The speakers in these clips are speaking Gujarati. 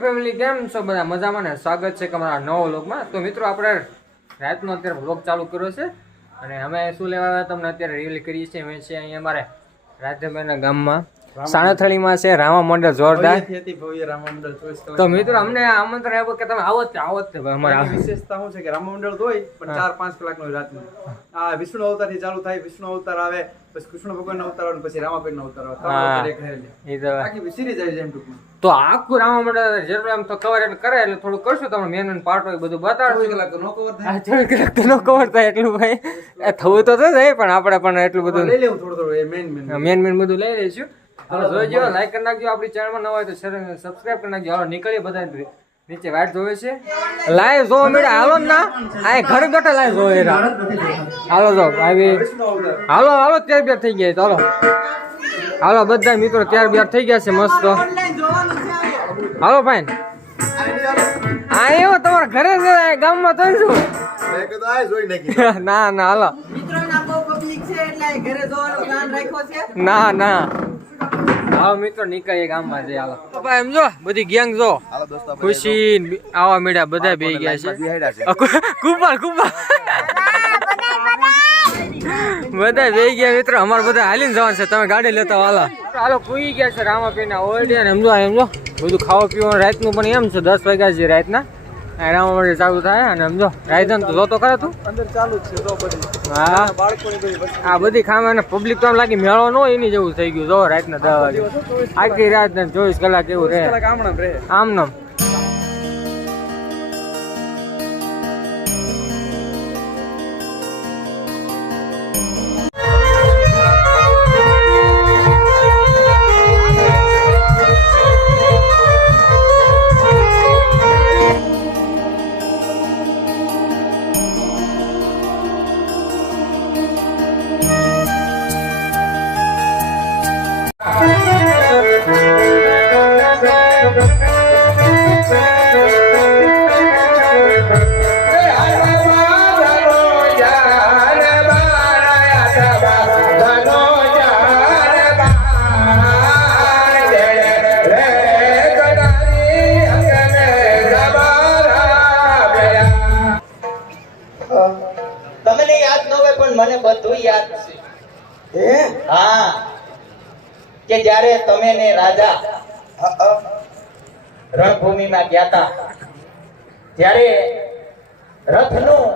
ફેમિલી કેમ છો બધા? મજામાં ને? સ્વાગત છે તમારા નવો વ્લોગમાં. તો મિત્રો આપણે રાતનો અત્યારે વ્લોગ ચાલુ કર્યો છે. અને અમે શું લેવા આવ્યા તમને અત્યારે રિવીલ કરીએ છીએ? અમે છીએ અહીંયા અમારે રાધેભાઈના ગામમાં. સાણથળીમાં છે રામા મંડળ જોરદાર. તો મિત્રો અમને આમંત્રણ આપ્યું કે તમે આવો જ આવો જ અમારે વિશેષતા શું છે કે રામા મંડળ હોય પણ ચાર પાંચ કલાકનો રાતનો. આ વિષ્ણુ અવતારથી ચાલુ થાય વિષ્ણુ અવતાર આવે પછી કૃષ્ણ ભગવાન અવતાર આવે પછી રામાપીર અવતાર આવે. એ તો આખી સિરીઝ આવી જાય એમ ટૂંકમાં. તો આખું રામા મંડળ જેટલું એમ તો કવર એટલે કરે એટલે થોડું કરશું તમે મેન મેન પાર્ટ હોય બધું બતાડશું. કલાક નો કવર થાય. ચોવીસ કલાક તો નો કવર થાય એટલું ભાઈ. એ થવું તો થાય પણ આપણે પણ એટલું બધું લઈ લેવું થોડું થોડું એ મેન main. મેન મેન બધું લઈ લઈશું. તમે જોઈજો લાઈક કરી નાખજો આપણી ચેનલમાં નવા હોય તો સબસ્ક્રાઇબ કરી નાખજો. હાલો નીકળીએ બધા નીચે વાટ જોવે છે. લાઈવ જોવા મળે. હાલો ના. આ ઘર બેઠા લાઈવ જોવે. હાલો જો આવી હાલો હાલો ત્યાર થઈ ગયા ચાલો હાલો. બધા મિત્રો ત્યાર થઈ ગયા છે મસ્ત. હાલો ફાઈન આયો એવો તમારા ઘરે છે ગામમાં તો શું? મેં કીધું આ જોઈ નાખી ના ના હાલો. મિત્રોના બહુ પબ્લિક છે એટલે ઘરે જવાનો પ્લાન રાખ્યો છે. ના ના. હા મિત્રો નીકળીએ ગામમાં જઈ હાલો. ભાઈ એમ જો બધી ગેંગ જો. હાલો દોસ્તો ખુશી આવા મેળા બધા બે ગયા છે. કુંભાર કુંભાર. બધા બે ગયા મિત્રો. અમારે બધા હાલીને જવાનું છે. તમે ગાડી લેતા હાલો. હાલો કુઈ ગયા છે રામાપીના ઓરડી અને સમજો એમ જો. બધું ખાવા પીવાનું રાતનું પણ એમ છે દસ વાગ્યા છે રાતના. એના માટે ચાલુ થાય અને સમજો રાયધન તો જોતો ખરા તું? અંદર ચાલુ જ છે હા. આ બધી ખાવા અને પબ્લિક તો આમ લાગી મેળો ન હોય એની જેવું થઈ ગયું જો રાતના દસ વાગે. આખી રાત ને ચોવીસ કલાક. એવું રહે. કલાક રણભૂમિમાં ગયા હતા ત્યારે રથનું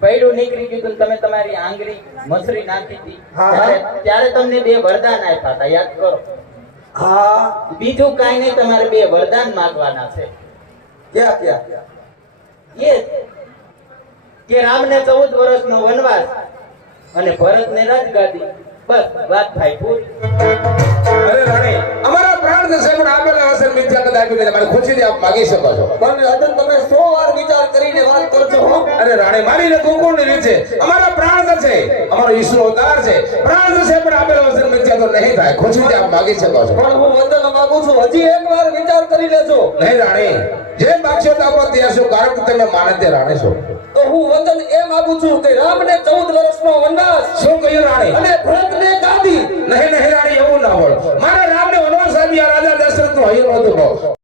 પૈડું નીકળી ગયું તમે તમારી આંગળી મસરી નાખી હતી. ત્યારે તમને બે વરદાન આપ્યા હતા યાદ કરો. બીજું કાંઈ નહીં તમારે બે વરદાન માંગવાના છે. ક્યાં ક્યાં? એ કે રામને ચૌદ વર્ષનો વનવાસ અને ભરતને રાજગાદી. બસ વાત થાય પૂરી. અરે છે પણ આપેલા અવસર મિથ્યા કદાચ આપીને તમારે ખુશીથી આપ માગી શકો છો. પણ અદન તમે સો વાર વિચાર કરીને વાત કરજો હો. અરે રાણી મારી ને ગોકુળની રીત છે? અમારા પ્રાણ છે અમારો ઈશ્વર અવતાર છે. પ્રાણ છે પણ આપેલા અવસર મિથ્યા તો નહીં થાય. ખુશીથી આપ માગી શકો છો. પણ હું વંદન માંગુ છું હજી એક વાર વિચાર કરી લેજો. નહીં રાણી જે માગશો તો ત્યાં શું કારણ કે તમે માને તે રાણી છો. તો હું વંદન એ માંગુ છું કે રામને ચૌદ વર્ષનો વનવાસ. શું કહ્યું રાણી? legal.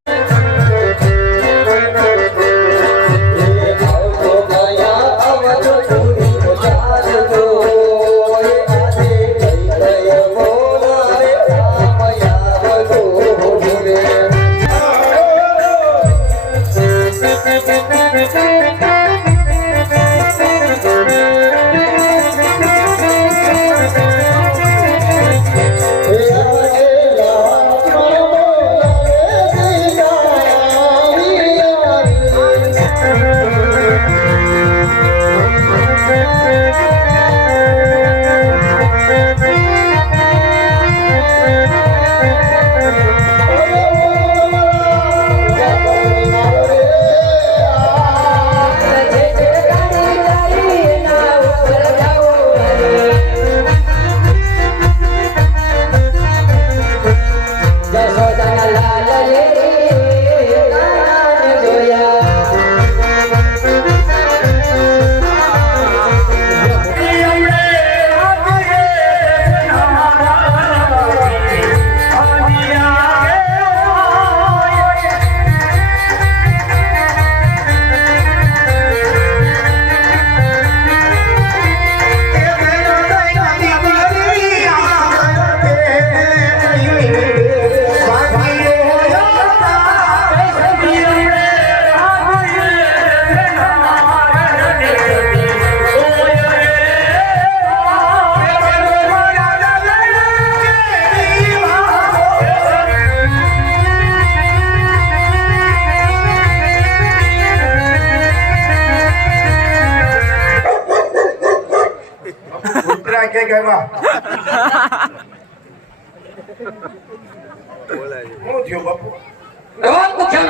થયું બાપુ?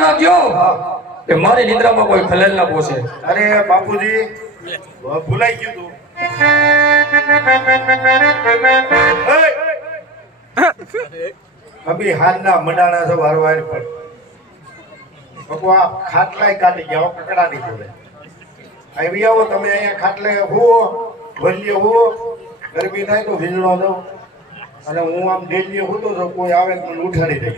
રાખજો કે મારી નિદ્રામાં કોઈ ખલેલ ના પહોંચે અરે બાપુજી ભૂલાઈ ગયું તું. અભી હાલના મંડાણા છે વારવાર પર. ભગવા ખાટલાય કાઢી ગયા કકડા નહીં જોડે આવી આવો તમે અહીંયા ખાટલે હુઓ ભરીએ હુઓ ગરમી થાય તો વીજળો દઉં અને હું આમ ડેલી હોતો તો કોઈ આવે તો મને ઉઠાડી દે.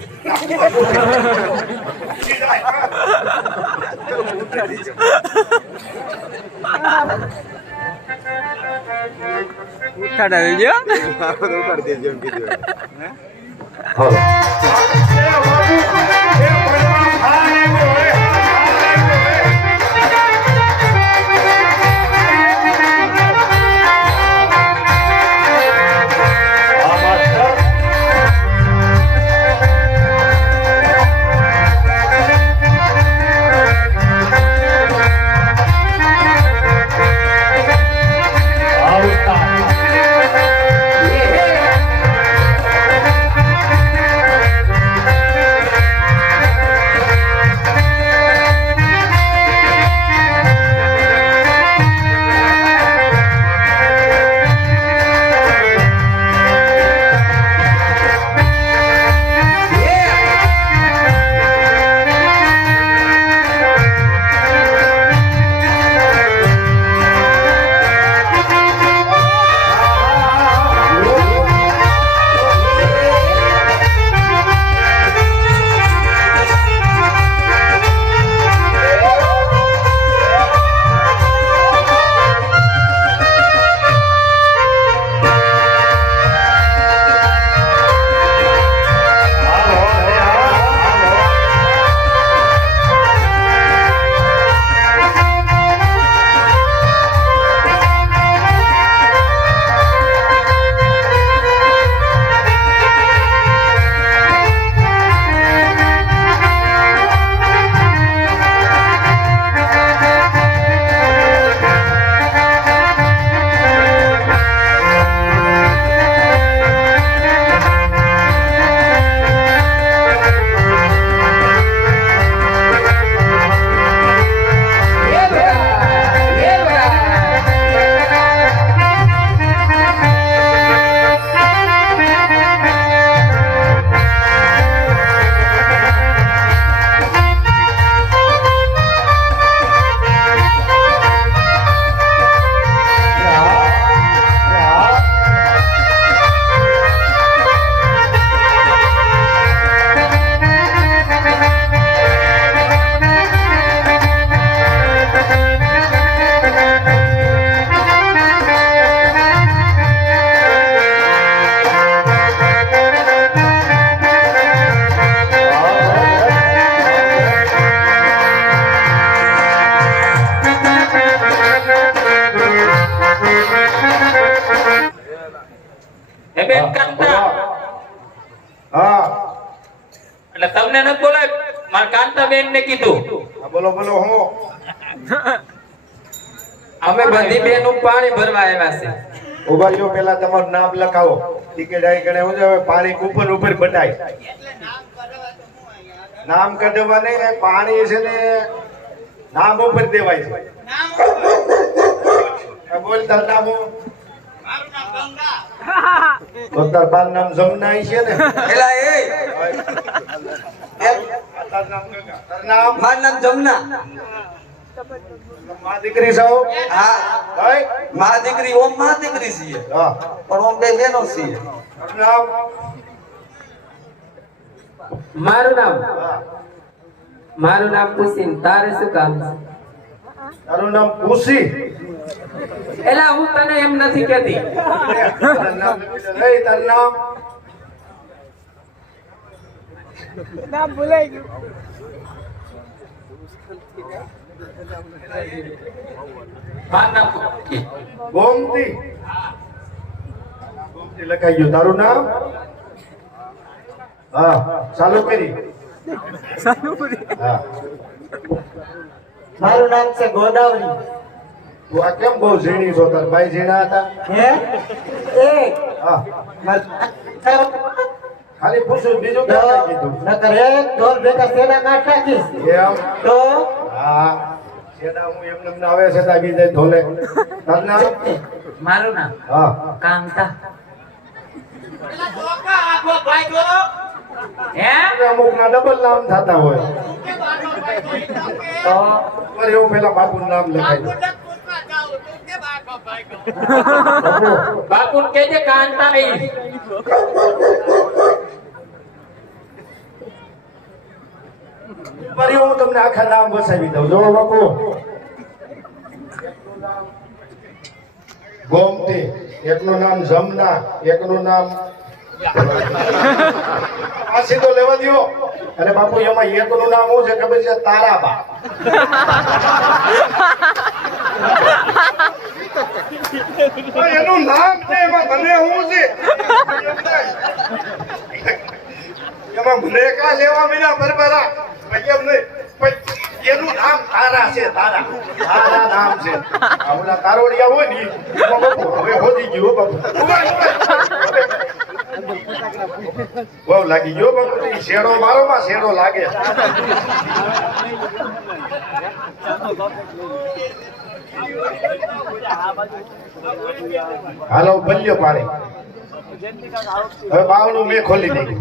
ઉઠાડાવી દેજો હે. બેન કાંતા હા એટલે તમને ન બોલાય માર કાંતા બેન ને કીધું હા, બોલો બોલો હું અમે બધી બેન પાણી ભરવા આવ્યા છે ઊભા જો પેલા તમારું નામ લખાવો ટિકિટ આવી ગણે હું હવે પાણી ઉપર ઉપર બટાય નામ કઢવા નહીં પાણી છે ને નામ ઉપર દેવાય છે બોલ તાર નામ? તો તાર બાર નામ જમના છે ને? એલા એ. તાર નામ ગંગા. તાર નામ મારું નામ જમના. માં દીકરી સૌ હા. ભાઈ. મારા દીકરી ઓમમાં દીકરી છીએ. હા. પણ ઓમ બે બહેનો છીએ. નામ? મારું નામ. મારું નામ પુસીન તારે શું કામ તારું નામ કુશી એલા હું તને એમ નથી કહેતી. તારું નામ નામ? ભૂલાઈ નામ ગોમતી. ગોમતી લખાઈ ગયું. તારું નામ? હા ચાલુ કરી હા. મારું નામ છે ગોદાવરી. તું આ કેમ બહુ ઝીણી છો? તાર ભાઈ ઝીણા હતા? હે? એ. હા. ખાલી પૂછું બીજું કે કીધું નકર એક ઢોલ ભેગા સેના કાઠા નાખીશ એમ? તો? હા. સેના હું એમ એમને આવે છે તા બીજે ધોલે તાર નામ? મારું નામ? હા. કાંતા. હે? અમુક ના ડબલ નામ થતા હોય. તો પર એવું પેલા બાપુનું નામ લખાય બાપુ કેજે કાંતા નહીં પર હું તમને આખા નામ વસાવી દઉં. જો બાપુ. ગોમતી એકનું નામ જમના એકનું નામ આ સીધો લેવા દો અને બાપુ, એમાં એકનું નામ શું છે ખબર છે? તારાબા એનું નામ છે, એમાં મને શું છે. એમાં મને કા લેવા વિના બરબરા ભાઈ એમ નહીં. એનું નામ તારા છે, તારા. તારા નામ છે. આ ઓલા તારોડિયા હોય ને હવે હોદી ગયું બાપુ. બહુ લાગી ગયો બાપુ. શેરો મારો માં શેડો લાગે. હાલો બલ્યો પાડે. હવે બાવણું મેં ખોલી દીધું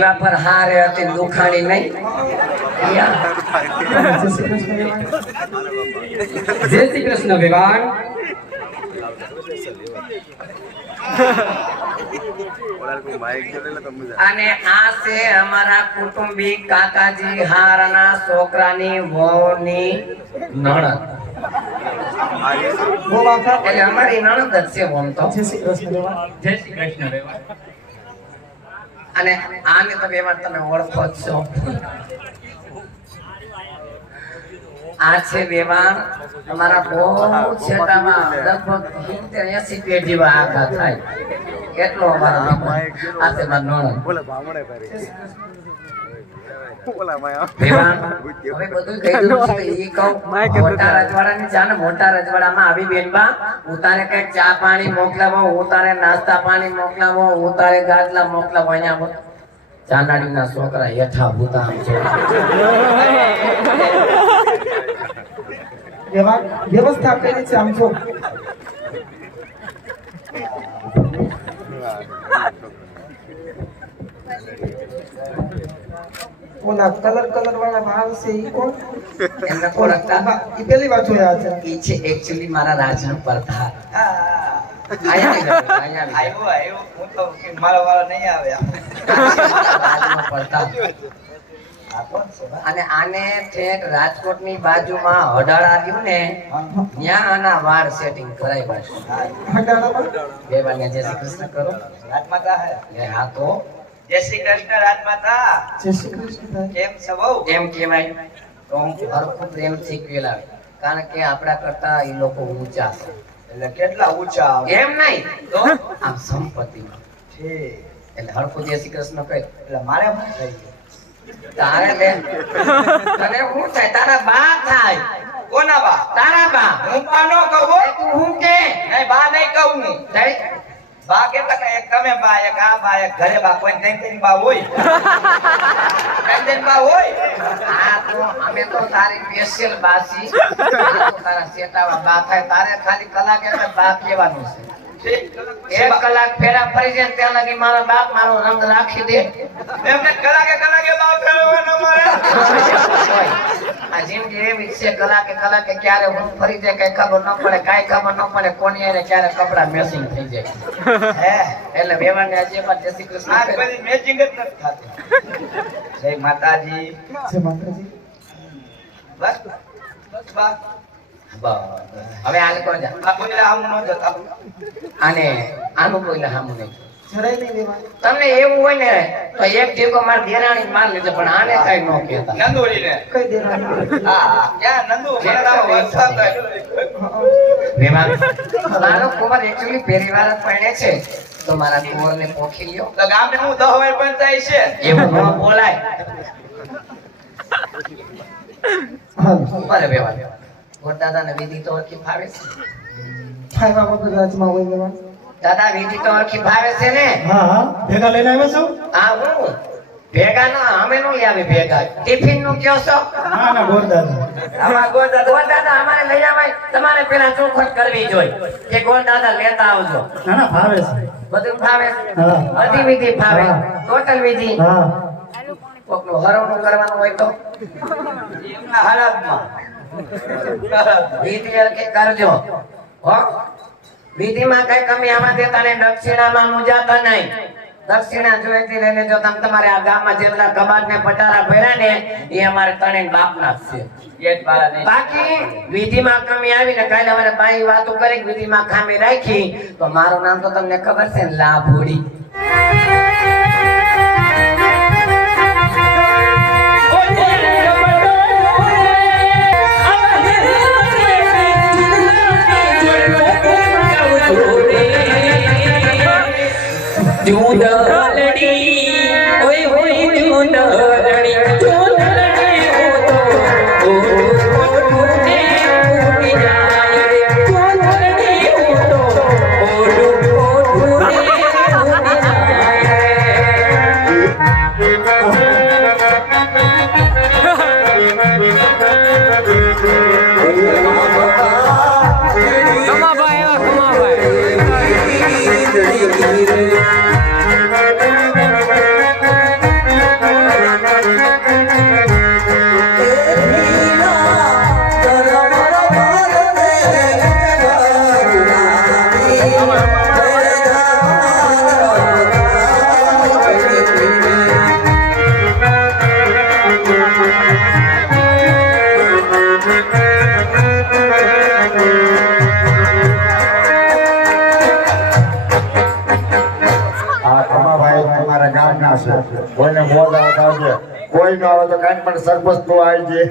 જીવા પર હારે હતી દુખાણી નહીં. જય શ્રી કૃષ્ણ વિવાન અને આ છે અમારા કુટુંબી કાકાજી હારના છોકરાની વહુની નણંદ. એટલે અમારી નણંદ જ છે ઓમ તો. જય શ્રી કૃષ્ણ અને આને તો વ્યવહાર તમે ઓળખો છો. આ છે વ્યવહાર અમારા બહુ છેટામાં લગભગ સિત્તેર એસી પેઢી આખા થાય. એટલો અમારો. આ છે મારો નણંદ વ્યવહાર. હવે બધું કહી દીધું ઈ કહું મોટા રજવાડાની ચા ને મોટા રજવાડામાં આવી બેનબા ઉતારે કંઈક ચા પાણી મોકલાવો ઉતારે નાસ્તા પાણી મોકલાવો ઉતારે ગાટલા મોકલાવો. અહીંયા ચાનાડીના છોકરા હેઠા ભૂતા આમ છે. વ્યવસ્થા કરી છે આમ જો ઓલા કલર કલર વાળા ભાવ છે ઈ કોણ? એમને ઓળખતા ઈ પેલી વાત જોયા છે. ઈ છે એક્ચ્યુઅલી મારા રાજન આયા. આવ્યો આવ્યો. હું તો મારા વાળા નહીં આવ્યા રાજનો અને આને ઠેઠ રાજકોટની બાજુમાં હડાળા રહ્યું ને ત્યાં આના વાળ સેટિંગ કરાવ્યા છે બે વાર જય શ્રી કૃષ્ણ કરો. હા તો. જય શ્રી કૃષ્ણ રાજમાતા. જય શ્રી કૃષ્ણ કેમ છો કેમ કેવાય તો હું હરખું પ્રેમથી કહેલાવે. કારણ કે આપણા કરતા એ લોકો ઊંચા છે. એટલે કેટલા ઊંચા એમ નહીં. તો? આમ સંપત્તિ છે એટલે હરખું જય શ્રી કૃષ્ણ કહે. એટલે મારે શું થઈ ગયું તારે બે તને હું થાય? તારા બા થાય. કોના બા? તારા બા. હું બા નો કહું તું હું કે? નહીં બા નહીં કહું થઈ બા કેતા કે એક તમે બા એક આ બા એક ઘરે બા કોઈ ત્રણ ત્રણ બા હોય. ત્રણ ત્રણ બા હોય. આ તો અમે તો તારી સ્પેશિયલ બાસી તારા શેતાવા બા થાય. તારે ખાલી કલાકે બા કહેવાનું છે. એક કલાક ફેરા ફરી જાય ને ત્યાં લગી મારો બાપ મારો રંગ રાખી દે. એમને કલાકે કલાકે બા ફેરવવાનો મારે આ જિંદગી એવી છે કલાકે કલાકે ક્યારે હું ફરી જાય કઈ ખબર ન પડે કઈ ખબર ન પડે કોની એને ક્યારે કપડા મેસિંગ થઈ જાય. હે એટલે વેવાને આજે પણ જય શ્રી કૃષ્ણ આ બધી મેચિંગ જ નથી થતી. જય માતાજી. જય માતાજી. બસ બસ બસ. હવે આને કોણ જા આ કોઈ આમ ન જતા. આને આનું કોઈને હામું નહીં. તમને એવું હોય ને તો એક ટીકો માર દેરાણી માર લેજો પણ આને કઈ ન કહેતા. નંદોરી ને કઈ દેરાણી હા ક્યાં? નંદુ મને વરસાદ થાય. વેવાણ મારો કુમાર એક્ચ્યુઅલી પરિવાર જ પરણે છે. તો મારા કુંવરને પોખી લ્યો. તો ગામે હું દહ વાર થાય છે. એવું ન બોલાય. ભલે વેવાણ દાદાને વિધિ તો ઓળખી ફાવે છે. રાજમાં હોય લેવા દાદા વિધિ તો ઓળખી ફાવે છે ને? હા હા. ભેગા લઈને આવ્યો છું? હા હું? ભેગા નો અમે નો લઈ ભેગા. ટિફિનનું કયો છો? ના ના ગોરદાદા. આમાં ગોળ દાદા અમારે લઈ આવાય તમારે પેલા ચોખવટ કરવી જોઈએ કે ગોળ દાદા લેતા આવજો. ના ના ભાવે છે. બધું ફાવે અધિ વિધિ ફાવે. ટોટલ વિધિ. હા. કોકનું હરવણું કરવાનું હોય તો. હાલાતમાં વિધિ હરખી કરજો. હો? વિધિમાં કઈ કમી આમાં દેતા નહીં દક્ષિણામાં મુજાતા નહીં. દક્ષિણા જોઈતી લઈને જો તમે તમારે આ ગામમાં જેટલા કબાટ ને પટારા ભર્યા ને એ અમારે ત્રણેય બાપના જ છે. બાકી વિધિમાં કમી આવી ને કાલે અમારે બાઈ વાતો કરી વિધિમાં ખામી રાખી તો મારું નામ તો તમને ખબર છે લાભોડી. Onda. પણ સરપંચ તો આવી જે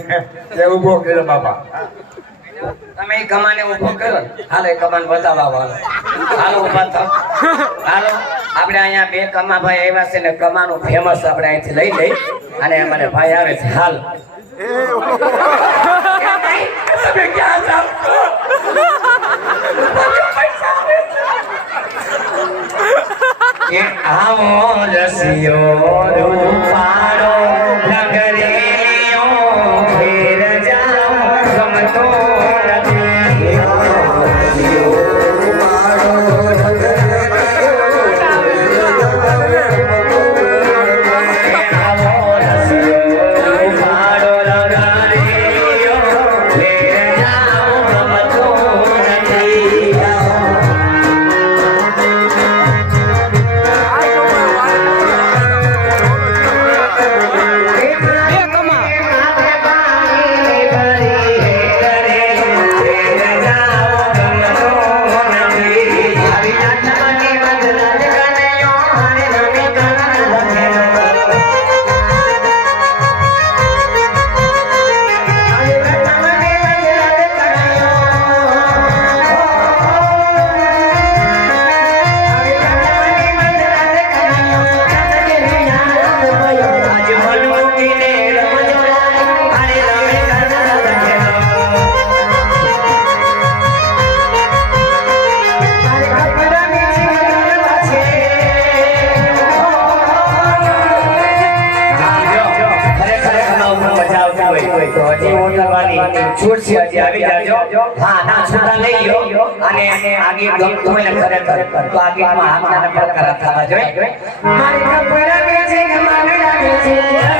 તે ઊભો કર્યો બાપા તમે કમાને ઊભો કર્યો? હાલો, એ કમાન બતાવવા વાળો હાલો ઊભા થાવ હાલો, આપણે અહીંયા બે કમા ભાઈ આવ્યા છે ને કમાનું ફેમસ આપણે અહીંથી લઈ લઈ અને અમારે ભાઈ આવે છે હાલ તમે ક્યાં છો? છે. આવો રસિયો આગે ગમતું હોય ને ખરેખર તો આ ગીતમાં હાથના પડકાર થવા જોઈએ મારી ખબર છે કે મારે લાગે છે.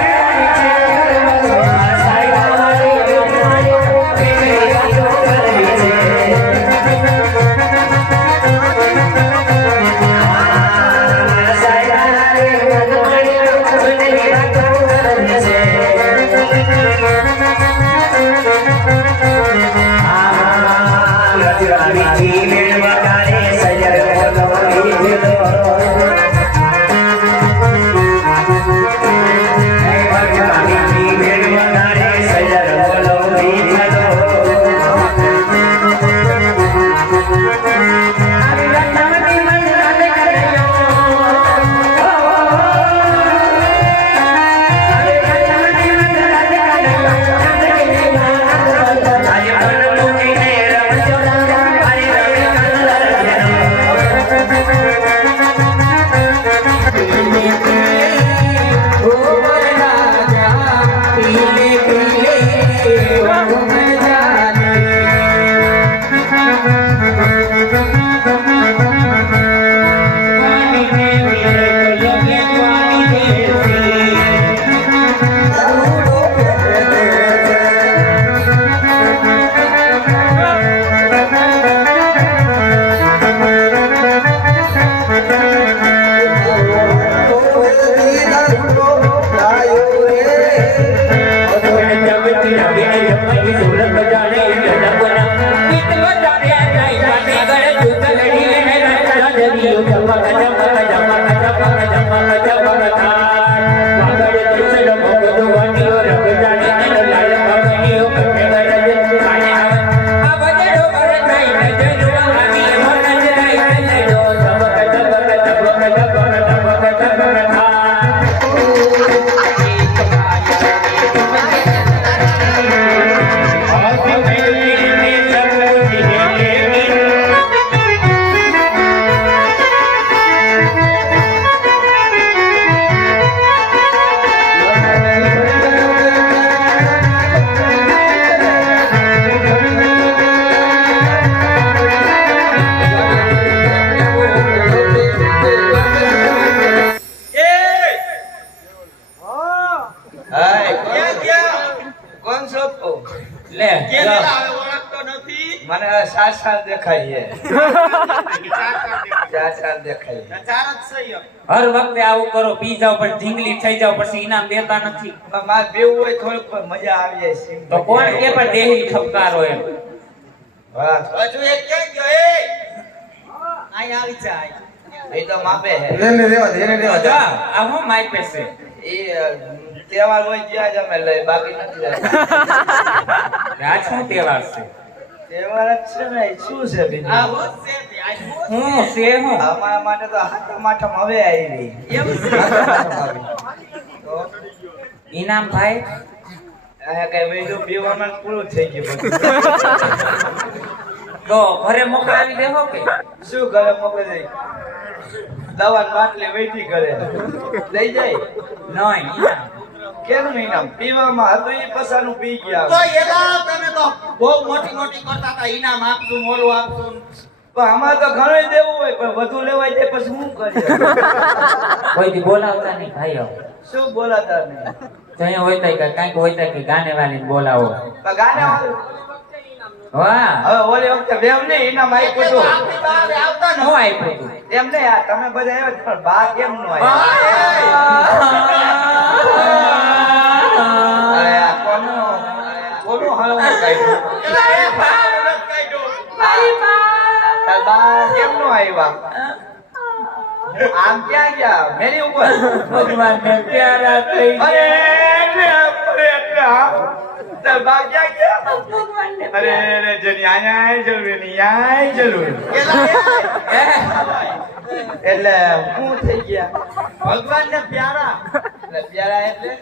હર વખતે આવું કરો પી જાઓ પણ ઢીંગલી થઈ જાઓ પછી ઇનામ દેતા નથી. માર બેવું હોય થોડુંક પણ મજા આવી જાય છે તો કોણ કે પણ દેહી ઠપકારો એમ? હજુ એક કે ગયો? એ! આય આવી જાય. એ તો માપે હે. એને રેવા દે રેવા દે. જા આ હું માઇક છે? એ તહેવાર હોય ત્યાં જ અમે લઈ બાકી નથી. આ શું તહેવાર છે? તહેવાર જ છે ને એ શું છે બીજું? હું છે હું અમારા માટે તો આઠમ હવે આવી તો ઇનામ ભાઈ? કઈ વેલું પીવામાં પૂરું થઈ ગયું. તો ઘરે મોકલાવી દેવો કે? શું ઘરે મોકલી દવા બાટલી વેઠી કરે લઈ જાય? નહીં. કેનું ઇનામ પીવામાં હતું એ પસાનું પી ગયા. તો એલા તમે તો બહુ મોટી મોટી કરતા હતા ઇનામ આપશું મોલું આપશું. પણ તો ઘણું દેવું હોય પણ વધુ લેવાય જાય પછી શું કરીએ? કોઈથી બોલાવતા નહીં ભાઈઓ. શું બોલાતા નહીં? તો હોય તો કે કાંઈક હોય તો કે ગાને વાલીને બોલાવો. ગાને વાહ. હવે ઓલી વખતે વેવ નહીં ઇનામ આપ્યું હતું આવતા નો આપ્યું તું. એમ નહીં તમે બધા આવ્યા પણ બા કેમ નો આવ્યા કેમ નો આવ્યા આમ ક્યાં ગયા? મેરી ઉપર. ભગવાનને પ્યારા થઈ અરે એટલે અરે એટલે આ. તાર બા ક્યાં ગયા અરે અરે જની આયા જરૂરની આય જરૂર એટલે હું થઈ ગયા. ભગવાન ને પ્યારા એટલે પ્યારા એટલે?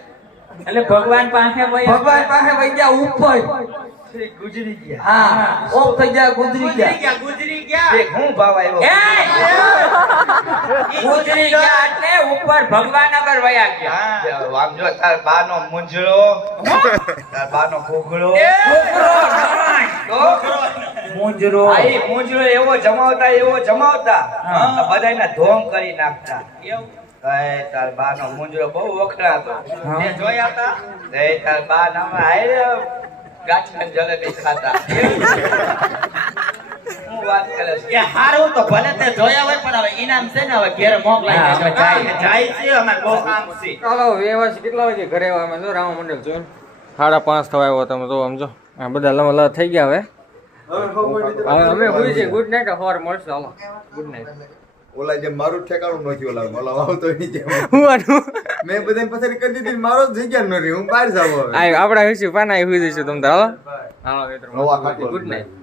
એટલે ભગવાન પાસે ભગવાન પાસે વહી ગયા ઉપર. ગુજરી ગયા. હા ઓફ થઈ ગયા ગુજરી ગુજરી ગયા ગુજરી ગયા. હું ભાવ આવ્યો? એ ગુજરી ગયા એટલે ઉપર ભગવાન આગળ વયા ગયા. આમ જો તાર બાનો મુંજળો તાર બાનો મુંજરો મુંજળો એવો જમાવતા એવો જમાવતા. બધા બધાયના ધોમ કરી નાખતા. એ તાર બાનો મુંજળો બહુ વખણાતો. તે જોયા હતા એ તાર બા નામ ખાતા. હું વાત કરે કે હારું તો ભલે તે જોયા હોય પણ હવે ઇનામ છે ને હવે ઘેર મોકલાઈ હા, જાય. જાય છે અમારે બહુ કામ છે. ચાલો વ્યવસ્થિત કેટલા વાગે ઘરે આવ્યા અમે? જો રામા મંડળ જોઈને. સાડા પાંચ થવા આવ્યો તમે તો સમજો આ બધા લવા લવા થઈ ગયા હવે. હવે અમે છે. ગુડ નાઇટ હોર મળશે હાલો. ગુડ નાઇટ ઓલા જે મારું ઠેકાણું નથી ઓલા ઓલા આવતો જેમ હું આનું? મેં બધાને પસંદ કરી દીધી મારો જગ્યા ન રહી હું બહાર જાવ હવે. આપડા વિશે પાના હોઈ જઈશું તમ તો હાલો હાલો મિત્રો ગુડ નાઇટ